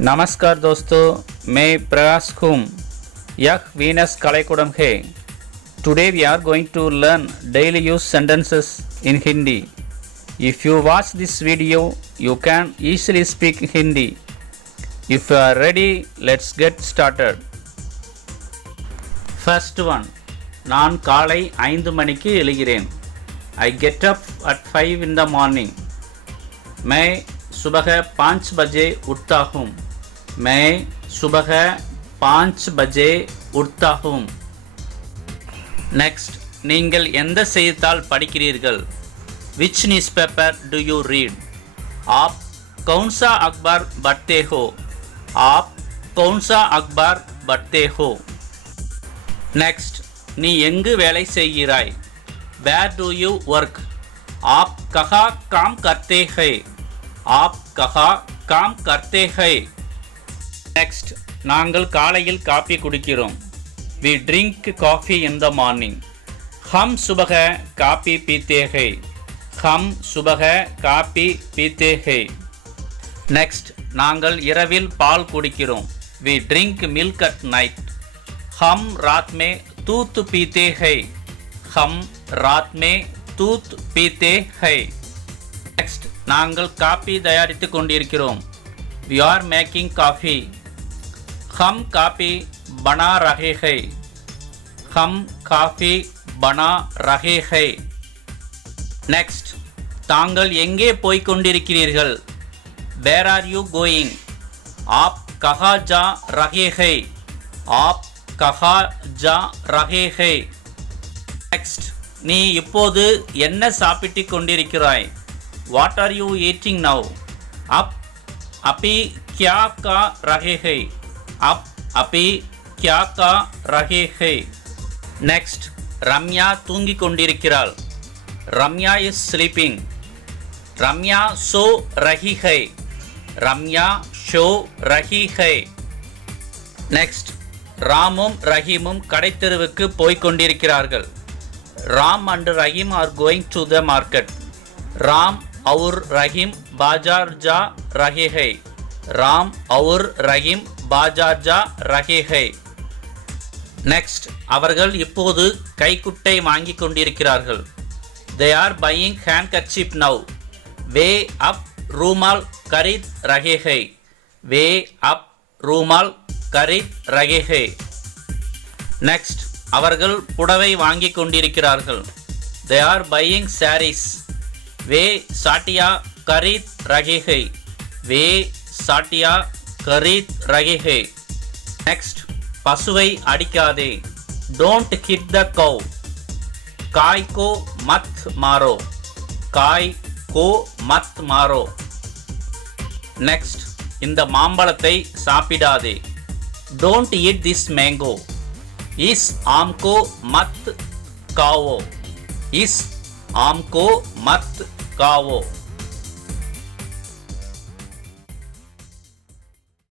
नमस्कार दोस्तों, मैं प्रकाश खुम। यह वीनस कलाकुडम है। Today we are going to learn daily use sentences in Hindi. If you watch this video, you can easily speak Hindi. If you are ready, let's get started. First one, நான் காலை 5 மணிக்கு எழுகிறேன். I get up at 5 in the morning. मैं सुबह 5 बजे उठता हूँ. मैं सुबह 5 बजे उठता हूँ. नेक्स्ट, நீங்கள் எந்த செய்தித்தாள் படிக்கிறீர்கள்? Which newspaper do you read? आप कौन सा अखबार पढ़ते हो? आप कौन सा अखबार पढ़ते हो? नेक्स्ट, நீ எங்கு வேலை செய்கிறாய்? Where do you work? आप कहाँ काम करते हैं? आप कहाँ काम करते हैं? नेक्स्ट, நாங்கள் காலையில் காபி குடிக்கிறோம். We drink coffee in the morning. हम सुबह काफी पीते हैं. हम सुबह काफी पीते हैं. नेक्स्ट, நாங்கள் இரவில் பால் குடிக்கிறோம். We drink milk at night. हम रात में दूध पीते हैं. हम रात में दूध पीते हैं. नेक्स्ट, நாங்கள் காபி தயாரித்து கொண்டிருக்கிறோம். We are making coffee. हम काफी बना रहे हैं. हम काफी बना रहे हैं. नेक्स्ट, தாங்கள் எங்கே போய் கொண்டிருக்கிறீர்கள்? Where are you going? आप कहाँ जा रहे हैं? आप कहाँ जा रहे हैं? नेक्स्ट, நீ இப்போது என்ன சாப்பிட்டு கொண்டிருக்கிறாய்? What are you eating now? आप अभी क्या खा रहे हैं? आप अभी क्या खा रहे हैं? नेक्स्ट, ரம்யா தூங்கிக் கொண்டிருக்கிறாள். Ramya is sleeping. ரம்யா सो रही है. ரம்யா सो रही है. नेक्स्ट, ராமும் ரஹீமும் கடைத்தெருவுக்கு போய் கொண்டிருக்கிறார்கள். Ram and Rahim are going to the market. Ram और रहीम बाजार जा रहे हैं. राम और रहीम बाजार जा रहे हैं. नेक्स्ट, அவர்கள் இப்போது கைக்குட்டை வாங்கி கொண்டிருக்கிறார்கள். They are buying handkerchief now. वे अब रूमाल खरीद रहे हैं. वे अब रूमाल खरीद रहे हैं. नेक्स्ट, அவர்கள் புடவை வாங்கி கொண்டிருக்கிறார்கள். They are buying sarees. वे साटिया खरीद रहे हैं. वे साटिया खरीद रहे हैं. नेक्स्ट, पशुவை अडिकादे. Don't hit the cow. गाय को मत मारो. गाय को मत मारो. नेक्स्ट, இந்த மாம்பழத்தை சாப்பிடாதே. Don't eat this mango. इस आम को मत खाओ. इस आम को मत खाओ.